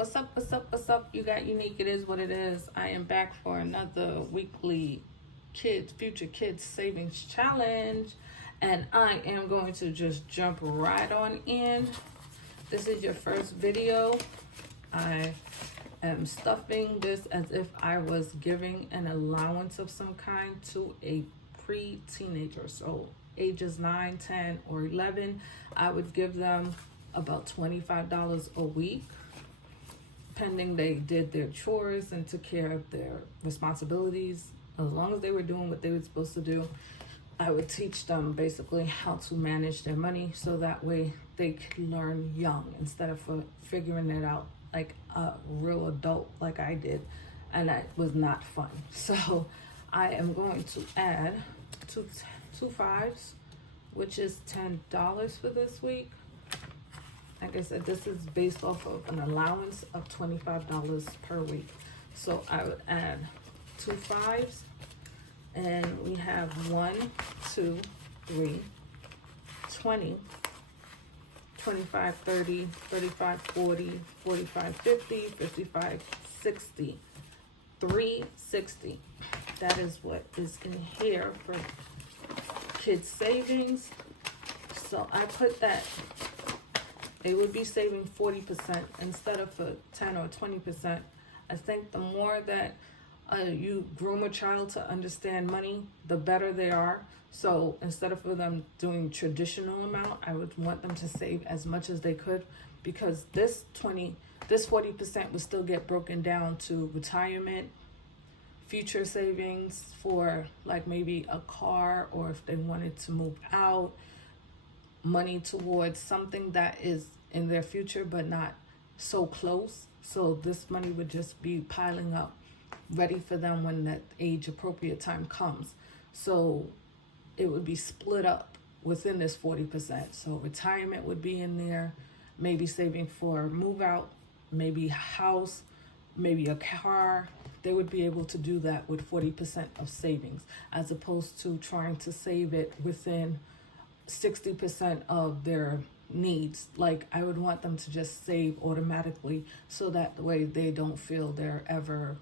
What's up, what's up, what's up? You got Unique. It is what it is. I am back for another weekly Future Kids Savings Challenge. And I am going to just jump right on in. This is your first video. I am stuffing this as if I was giving an allowance of some kind to a pre-teenager. So ages 9, 10, or 11, I would give them about $25 a week. Pending they did their chores and took care of their responsibilities, as long as they were doing what they were supposed to do, I would teach them basically how to manage their money so that way they could learn young instead of figuring it out like a real adult like I did, and that was not fun. So I am going to add two fives, which is $10 for this week. Like I said, this is based off of an allowance of $25 per week. So I would add 2 fives, and we have 1, 2, 3, 20, 25, 30, 35, 40, 45, 50, 55, 60, 360. That is what is in here for kids savings. So I put that they would be saving 40% instead of for 10 or 20%. I think the more that you groom a child to understand money, the better they are. So instead of for them doing traditional amount, I would want them to save as much as they could, because this 40% would still get broken down to retirement, future savings for like maybe a car, or if they wanted to move out, money towards something that is in their future but not so close. So this money would just be piling up, ready for them when that age appropriate time comes. So it would be split up within this 40%. So retirement would be in there, maybe saving for move out, maybe a house, maybe a car. They would be able to do that with 40% of savings, as opposed to trying to save it within 60% of their needs. Like, I would want them to just save automatically, so that the way they don't feel they're ever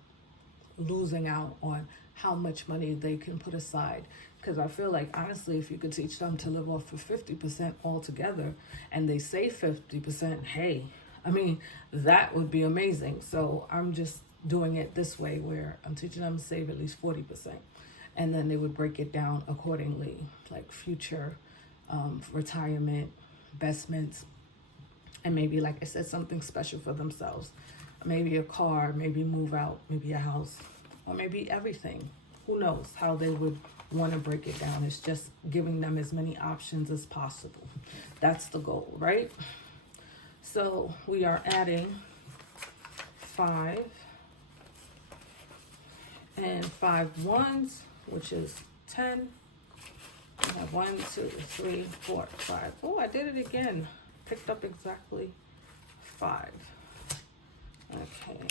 losing out on how much money they can put aside. Because I feel like, honestly, if you could teach them to live off of 50% altogether and they save 50%, hey, I mean, that would be amazing. So I'm just doing it this way, where I'm teaching them to save at least 40%, and then they would break it down accordingly, like future retirement, investments, and maybe, like I said, something special for themselves. Maybe a car, maybe move out, maybe a house, or maybe everything. Who knows how they would want to break it down. It's just giving them as many options as possible. That's the goal, right? So we are adding 5 and 5 ones, which is 10. I have 1, 2, 3, 4, 5. Oh, I did it again. Picked up exactly 5. Okay.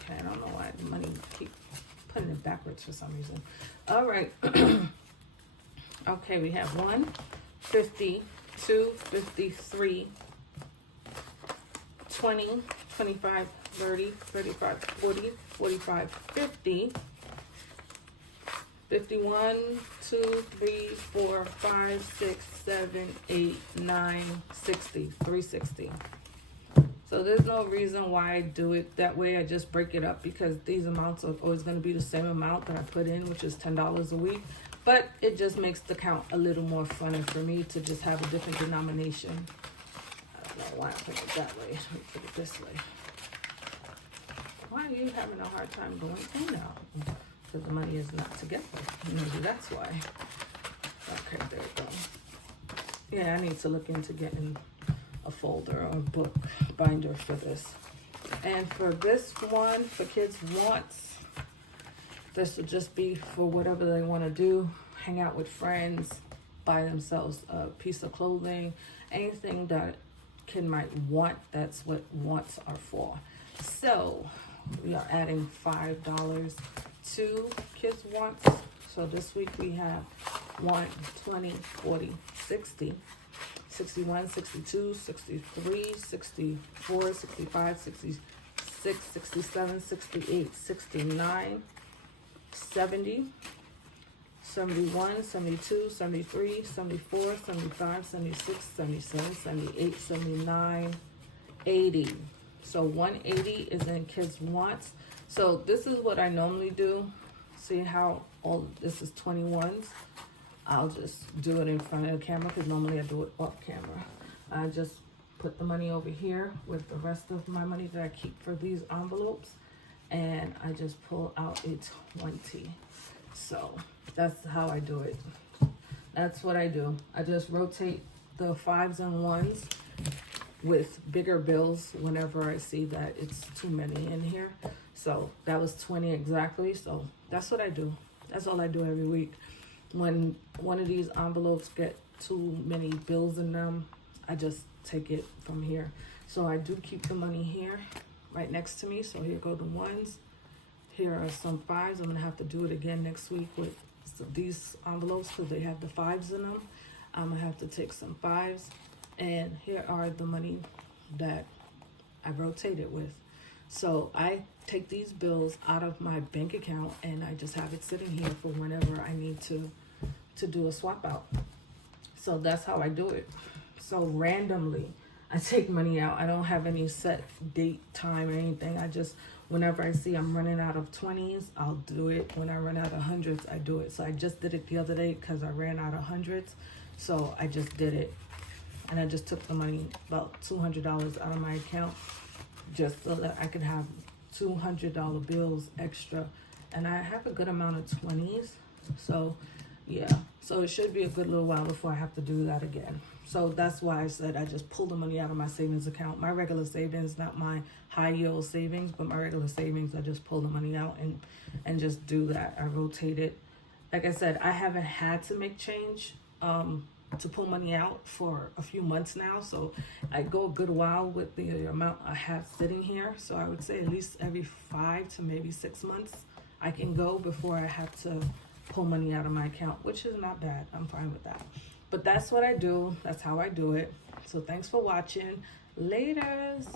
Okay, I don't know why the money keep putting it backwards for some reason. All right. Okay, we have 1, 50, 2, 53, 20, 25, 30, 35, 40, 45, 50, 51, 2, 3, 4, 5, 6, 7, 8, 9, 60, 360. So there's no reason why I do it that way. I just break it up, because these amounts are always going to be the same amount that I put in, which is $10 a week. But it just makes the count a little more funny for me to just have a different denomination. I don't know why I put it that way. Let me put it this way. Why are you having a hard time going through now? Because the money is not together. Maybe that's why. Okay, there we go. Yeah, I need to look into getting a folder or a book binder for this. And for this one, for kids wants, this will just be for whatever they want to do. Hang out with friends, buy themselves a piece of clothing, anything that kid might want. That's what wants are for. So we are adding $5 to kids wants. So this week we have 1, 20, 40, 60, 61, 62, 63, 64, 65, 66, 67, 68, 69, 70, 71, 72, 73, 74, 75, 76, 77, 78, 79, 80. So 180 is in kids wants. So this is what I normally do. See how all this is 21s. I'll just do it in front of the camera because normally I do it off camera. I just put the money over here with the rest of my money that I keep for these envelopes, and I just pull out a 20. So that's how I do it. That's what I do. I just rotate the 5s and 1s with bigger bills whenever I see that it's too many in here. So that was 20 exactly. So that's what I do. That's all I do every week. When one of these envelopes get too many bills in them, I just take it from here. So I do keep the money here right next to me. So here go the 1s. Here are some 5s. I'm gonna have to do it again next week with these envelopes because they have the 5s in them. I'm gonna have to take some 5s. And here are the money that I rotated with. So I take these bills out of my bank account and I just have it sitting here for whenever I need to do a swap out. So that's how I do it. So randomly, I take money out. I don't have any set date, time, or anything. I just, whenever I see I'm running out of 20s, I'll do it. When I run out of 100s, I do it. So I just did it the other day because I ran out of 100s. So I just did it. And I just took the money, about $200 out of my account, just so that I could have $200 bills extra. And I have a good amount of 20s. So yeah, so it should be a good little while before I have to do that again. So that's why I said I just pull the money out of my savings account. My regular savings, not my high yield savings, but my regular savings, I just pull the money out and just do that. I rotate it. Like I said, I haven't had to make change to pull money out for a few months now. So I go a good while with the amount I have sitting here. So I would say at least every 5 to maybe 6 months I can go before I have to pull money out of my account, which is not bad. I'm fine with that. But that's what I do. That's how I do it. So thanks for watching. Laters.